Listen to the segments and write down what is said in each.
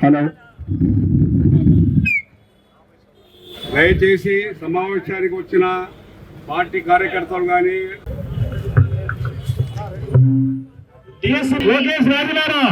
Hello, దయచేసి సమావేశానికి వచ్చిన పార్టీ కార్యకర్తలు కానీ లోకేష్ రాజీనామా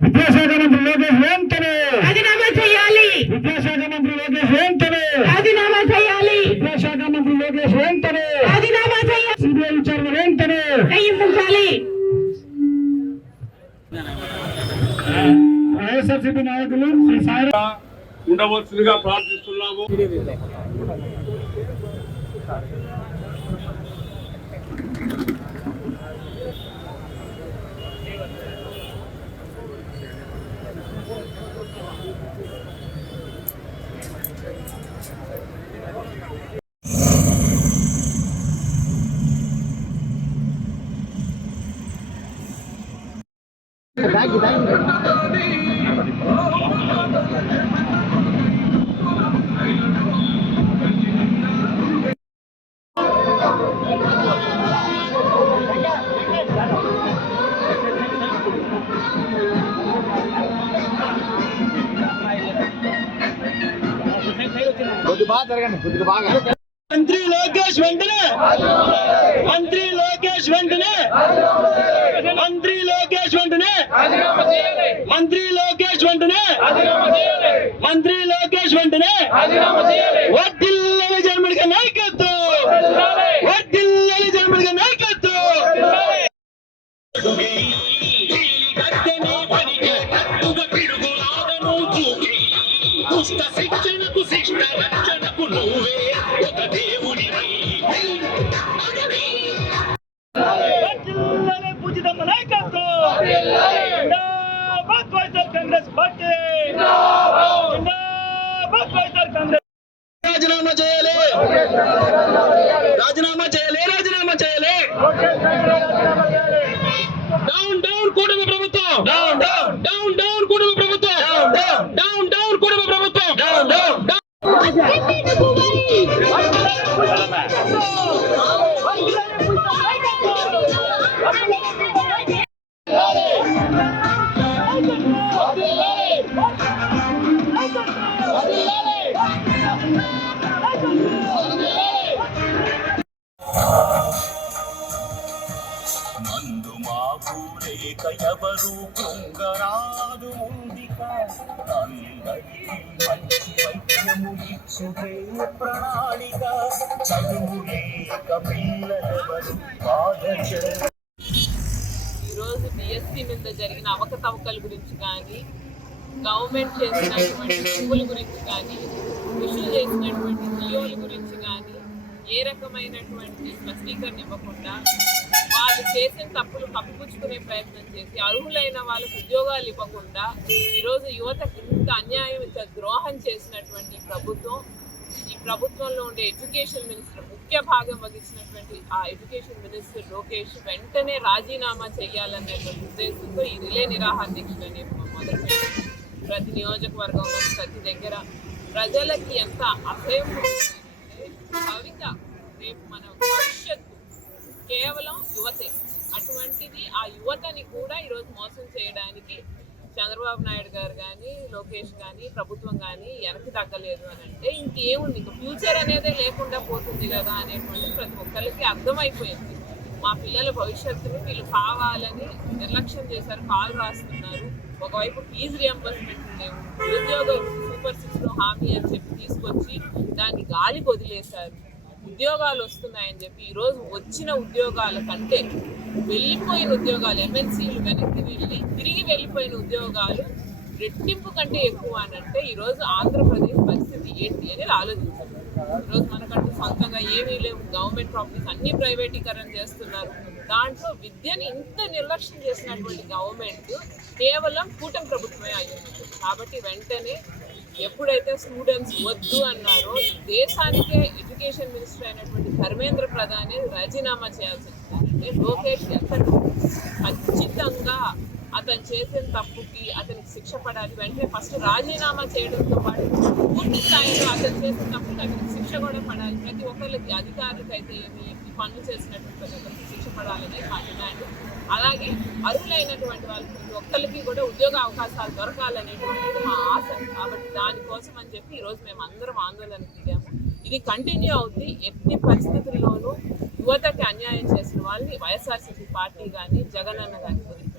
విద్యాశాఖ మంత్రి లోకేష్ వెంటనే రాజీనామా చేయాలి. విద్యాశాఖ మంత్రి లోకేష్ వెంటనే రాజీనామా చేయాలి. విద్యాశాఖ మంత్రి లోకేష్ వెంటనే రాజీనామా చేయాలి. సిబిఐ విచారణ వెంటనే చేయించాలి. వైఎస్ఆర్సీపీ నాయకులు ఉండవలసిందిగా ప్రార్థిస్తున్నాము. మంత్రి లోకేష్ వెంటనే మంత్రి లోకేష్ వెంటనే మంత్రి లోకేష్ వెంటనే మంత్రి లోకేష్ వెంటనే మంత్రి లోకేష్ వెంటనే వడ్డిల్లని జన్మడిగా నాయకత్వం వడ్డిల్లని జన్మడిగా నాయకత్వం శిక్షణకు శిక్షణ రక్షణకు నువ్వే ఒక దేవుడి పూజితమ్మ నాయకత్వం కాంగ్రెస్ పార్టీ రాజీనామా చేయాలి రాజీనామా చేయాలి రాజీనామా చేయాలి. డౌన్ డౌన్ కూటమి ప్రభుత్వం డౌన్ డౌన్ డౌన్ డౌన్ కూటమి ప్రభుత్వం డౌన్ డౌన్ కూటమి ప్రభుత్వం డౌన్ డౌన్ మందు మాకు లేక ఎవరు కృంగరాదు ముందిక అందరికీ మంచి వైద్యము ఇచ్చుదే ప్రణాళిక చదువు లేక పిల్లలెవరు ఈరోజు డిఎస్పీ మీద జరిగిన అవకతవకల గురించి కానీ గవర్నమెంట్ చేసినటువంటి భూముల గురించి కానీ ఇష్యూ చేసినటువంటి జియోల గురించి కానీ ఏ రకమైనటువంటి స్పష్టీకరణ ఇవ్వకుండా వాళ్ళు చేసిన తప్పులు కప్పిపుచ్చుకునే ప్రయత్నం చేసి అర్హులైన వాళ్ళకు ఉద్యోగాలు ఇవ్వకుండా ఈరోజు యువతకు ఇంత అన్యాయం ఇంత ద్రోహం చేసినటువంటి ప్రభుత్వం ఈ ప్రభుత్వంలో ఉండే ఎడ్యుకేషన్ మినిస్టర్ ముఖ్య భాగం వహించినటువంటి ఆ ఎడ్యుకేషన్ మినిస్టర్ లోకేష్ వెంటనే రాజీనామా చేయాలనేటువంటి ఉద్దేశంతో ఈ రిలే నిరాహార దీక్ష మొదలుపెట్టారు. ప్రతి నియోజకవర్గంలో ప్రతి దగ్గర ప్రజలకి ఎంత అభయం భవిత రేపు మన భవిష్యత్తు కేవలం యువతే. అటువంటిది ఆ యువతని కూడా ఈరోజు మోసం చేయడానికి చంద్రబాబు నాయుడు గారు కానీ లోకేష్ కానీ ప్రభుత్వం కానీ వెనక్కి తగ్గలేదు అని అంటే ఇంకేముంది, ఇంకా ఫ్యూచర్ అనేదే లేకుండా పోతుంది కదా అనేటువంటి ప్రతి ఒక్కరికి అర్థమైపోయింది. మా పిల్లల భవిష్యత్తును వీళ్ళు కావాలని నిర్లక్ష్యం చేశారు, కాలు రాస్తున్నారు. ఒకవైపు ఫీజు రియంబర్స్మెంట్ లేవు, నిరుద్యోగ సూపర్ 6లో హామీ అని చెప్పి తీసుకొచ్చి దాన్ని గాలికి వదిలేశారు. ఉద్యోగాలు వస్తున్నాయని చెప్పి ఈరోజు వచ్చిన ఉద్యోగాల కంటే వెళ్ళిపోయిన ఉద్యోగాలు MNCలు వెనక్కి వెళ్ళి తిరిగి వెళ్ళిపోయిన ఉద్యోగాలు రెట్టింపు కంటే ఎక్కువ అని అంటే ఈరోజు ఆంధ్రప్రదేశ్ పరిస్థితి ఏంటి అనేది ఆలోచించారు. ఈరోజు మనకంటూ సొంతంగా ఏమీ లేవు, గవర్నమెంట్ ప్రాపర్టీస్ అన్ని ప్రైవేటీకరణ చేస్తున్నారు. దాంట్లో విద్యని ఇంత నిర్లక్ష్యం చేసినటువంటి గవర్నమెంట్ కేవలం కూటమి ప్రభుత్వమే అయ్యింది. కాబట్టి వెంటనే ఎప్పుడైతే స్టూడెంట్స్ వద్దు అన్నారో దేశానికే ఎడ్యుకేషన్ మినిస్టర్ అయినటువంటి ధర్మేంద్ర ప్రధాన్ రాజీనామా చేయాల్సి వచ్చింది. అంటే లోకేష్ అతను ఖచ్చితంగా అతను చేసిన తప్పుకి అతనికి శిక్ష పడాలి. వెంటనే ఫస్ట్ రాజీనామా చేయడంతో పాటు పూర్తి స్థాయిలో అతను చేసిన తప్పుకి అతనికి శిక్ష కూడా పడాలి. ప్రతి ఒక్కరికి, అధికారులకైతే ఏమి ఈ పనులు చేసినటువంటి ప్రతి ఒక్కరికి శిక్ష పడాలనే మా డిమాండ్. అలాగే అర్హులైనటువంటి వాళ్ళకి ప్రతి ఒక్కరికి కూడా ఉద్యోగ అవకాశాలు దొరకాలనేటువంటిది మా ఆశ. కాబట్టి దానికోసం అని చెప్పి ఈరోజు మేము అందరం ఆందోళనకు దిగాము. ఇది కంటిన్యూ అవుతుంది. ఎన్ని పరిస్థితుల్లోనూ యువతకి అన్యాయం చేసిన వాళ్ళని వైఎస్ఆర్సీపీ పార్టీ కానీ జగన్ అన్న కానీ వదిలిపెట్టారు.